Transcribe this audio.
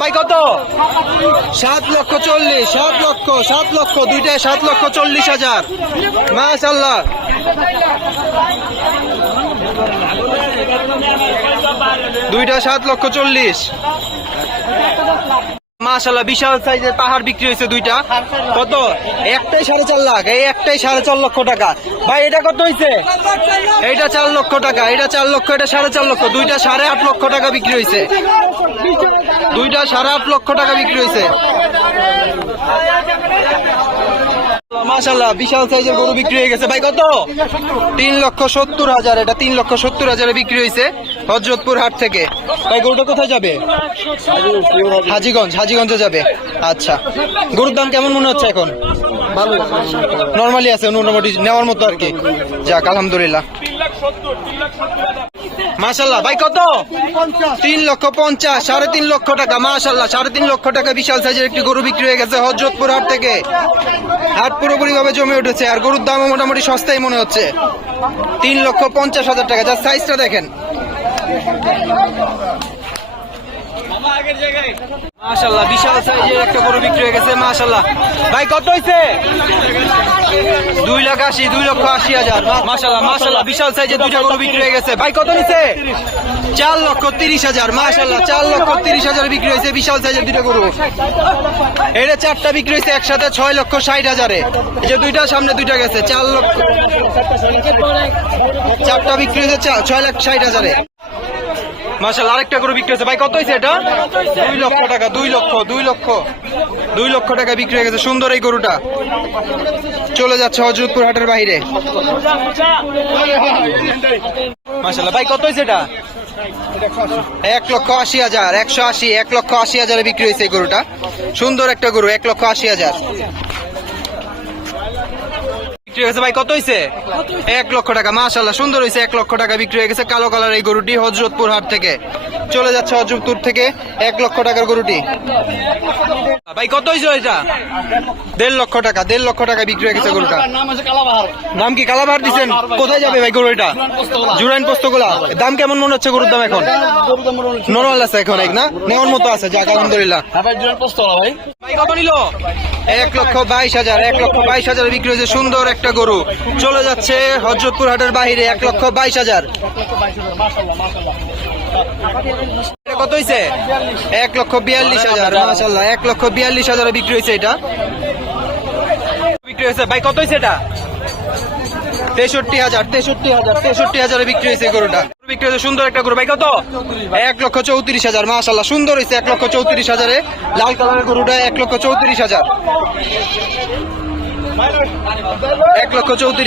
ভাই কত? 7,40,000, 7 লক্ষ দুইটায় 7,40,000। মাশাআল্লাহ, দুইটা 7,40,000। মাশাআল্লাহ, বিশাল সাইজের পাহাড় বিক্রি হয়েছে দুইটা। কত? একটাই 4.5 লাখ, এই একটাই 4.5 লক্ষ টাকা। ভাই এটা কত হয়েছে? এইটা 4 লক্ষ টাকা, এটা 4 লক্ষ, এটা 4.5 লক্ষ। দুইটা 8.5 লক্ষ টাকা বিক্রি হয়েছে, দুইটা 8.5 লক্ষ টাকা বিক্রি হয়েছে। মাশাআল্লাহ, বিশাল সাইজের গরু বিক্রি হয়ে গেছে। ভাই কত? 3,70,000, এটা 3,70,000 বিক্রি হয়েছে হযরতপুর হাট থেকে। ভাই গরুটা কোথায় যাবে? হাজীগঞ্জে যাবে। আচ্ছা, গরুর দাম কেমন মনে হচ্ছে এখন? ভালো, নরমালি আছে, মোটামুটি নেওয়ার মতো আর কি। যাক, আলহামদুলিল্লাহ। মাশাআল্লাহ, ভাই কত? 3,50,000, 3.5 লক্ষ টাকা। মাশাআল্লাহ, 3.5 লক্ষ টাকা বিশাল সাইজের একটি গরু বিক্রি হয়ে গেছে হযরতপুর হাট থেকে। হাট পুরোপুরি ভাবে জমে উঠেছে, আর গরুর দামও মোটামুটি সস্তাই মনে হচ্ছে। 3,50,000 টাকা। যার সাইজটা দেখেন। মাশাআল্লাহ, বিশাল সাইজের একটা গরু বিক্রি হয়ে গেছে। মাশাআল্লাহ, ভাই কত হইছে? 2,80,000, 2,80,000। মাশাআল্লাহ, বিশাল সাইজের দুইটা গরু বিক্রি হয়ে গেছে। ভাই কত নিছে? 4,30,000। মাশাআল্লাহ, 4,30,000 বিক্রি হয়েছে বিশাল সাইজের দুইটা গরু। এটা 4টা বিক্রি হয়েছে একসাথে 6,60,000। এই যে দুইটা সামনে দুইটা গেছে 4 লক্ষ, 4টা বিক্রি হয়েছে 6,60,000। মাশাআল্লাহ, আরেকটা গরু বিক্রি হয়েছে। ভাই কত হয়েছে এটা? 2 লক্ষ টাকা, 2 লক্ষ টাকা বিক্রি হয়ে গেছে। সুন্দর এই গরুটা চলে যাচ্ছে হযরতপুর হাটের বাইরে। মাশাআল্লাহ, ভাই কত হয়েছে এটা? 1,80,000, 180, 1,80,000 বিক্রি হয়েছে এই গরুটা। সুন্দর একটা গরু, 1,80,000 বিক্রি হয়েছে। ভাই কত হয়েছে? 1 লক্ষ টাকা। মাশাআল্লাহ, সুন্দর হয়েছে, 1 লক্ষ টাকা বিক্রি হয়ে গেছে। কালো কালার এই গরুটি হযরতপুর হাট থেকে চলে যাচ্ছে হযরতপুর থেকে 1 লক্ষ টাকার গরুটি। ভাই কত হয়েছে এটা? 1.5 লক্ষ টাকা, 1.5 লক্ষ টাকা বিক্রি হয়ে গেছে গরুটা। নাম কি? কালাবাহার দিচ্ছেন। কোথায় যাবে ভাই গরু এটা? জুরাইন পোস্তগোলা। দাম কেমন মনে হচ্ছে গরুর দাম এখন? নরমাল আছে এখন, এক না নেওয়ার মতো আছে। যাক, আলহামদুলিল্লাহ। ভাই কত নিল? 1,22,000, 1,22,000 বিক্রি হয়েছে। সুন্দর একটা গরু চলে যাচ্ছে হযরতপুর হাটের বাইরে 1,22,000। কত হয়েছে? 1,42,000। মাশাআল্লাহ, 1,42,000 বিক্রি হয়েছে। এটা বিক্রি হয়েছে। ভাই কত হয়েছে এটা? 63,000 বিক্রি হয়েছে গরুটা। বিক্রি হয়েছে সুন্দর একটা গরু। ভাই কত? 1,34,000। মাশাআল্লাহ, সুন্দর হয়েছে। 1,34,000 লাল কালারের গরুটা 1,34,000। 1,34,000।